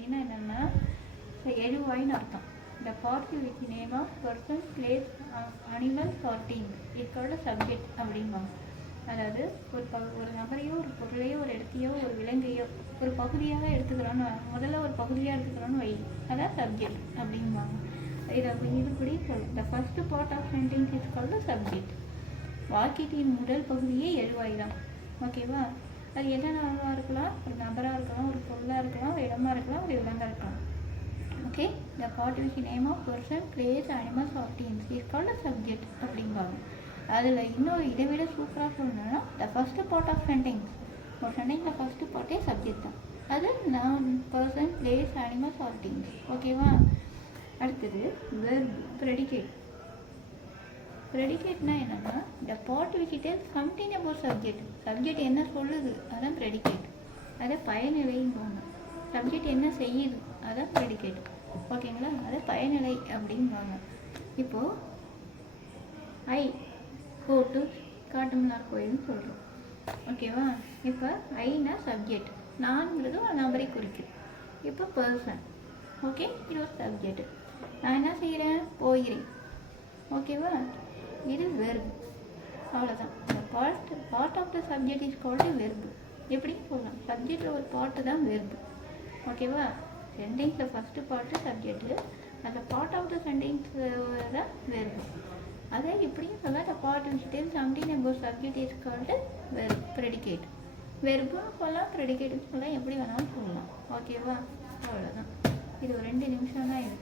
அப்படின்னா என்னென்னா எழுவாயின்னு அர்த்தம். The particle with name of person, place, animal or thing is called subject அப்படிம்பாங்க. அதாவது ஒரு நபரையோ ஒரு பொருளையோ ஒரு இடத்தையோ ஒரு விலங்கையோ ஒரு பகுதியாக எடுத்துக்கிறோன்னு முதல்ல ஒரு பகுதியாக எடுத்துக்கிறோன்னு வை, அதான் சப்ஜெக்ட் அப்படிம்பாங்க. இதுபடி the first part of sentence is called subject. வாக்கியத்தின் முதல் பகுதியே எழுவாய் தான். ஓகேவா? அது என்னென்னவாக இருக்கலாம்? ஒரு நபராக இருக்கலாம், ஒரு பொருளாக இருக்கலாம், ஒரு இடமா இருக்கலாம், ஒரு விலங்காக இருக்கலாம். Okay, the part with name of person, place, animals or things is called subject அப்படிம்பாங்க. அதில் இன்னும் இதை விட சூப்பராக சொல்லணும்னா the first part of sentence, ஒரு சென்டென்ஸில் ஃபஸ்ட்டு பார்ட்டே சப்ஜெக்ட் தான். அது noun person, place, animals or things. ஓகேவா? அடுத்தது வெர்ப், ப்ரெடிகேட். ப்ரெடிகேட்னா என்னென்னா the part which tells something about subject. Subject என்ன சொல்லுது அதான் ப்ரெடிகேட். அதை பயனிலைன்னு போங்க. சப்ஜெக்ட் என்ன செய்யுது அதான் ப்ரெடிகேட். ஓகேங்களா? அதை பயனிலை அப்படின்பாங்க. இப்போது ஐ கோ டு காட்டுமன்னார் கோயில்னு சொல்கிறோம். ஓகேவா? இப்போ ஐனா சப்ஜெக்ட், நான்கிறது ஒரு நபரை குறிக்குது. இப்போ பர்சன். ஓகே, இது ஒரு சப்ஜெக்ட். நான் என்ன செய்கிறேன்? போகிறேன். ஓகேவா? இது வெர்பு. அவ்வளோதான். இந்த part of the subject is called verb. எப்படின்னு சொல்லலாம், சப்ஜெக்டில் ஒரு பார்ட்டு தான் வெர்பு. ஓகேவா? சென்டென்ஸில் ஃபஸ்ட்டு பார்ட்டு சப்ஜெக்டு, அந்த பார்ட் ஆஃப் த சென்டென்ஸ் தான் வெர்பு. அதை எப்படியும் சொல்ல the part which tells something about subject is called verb, predicate. வெர்புன்னு சொல்லலாம், ப்ரெடிகேட்னு சொல்லலாம், எப்படி வேணாலும் சொல்லலாம். ஓகேவா? அவ்வளோதான். இது ஒரு 2 நிமிஷம் தான் இது.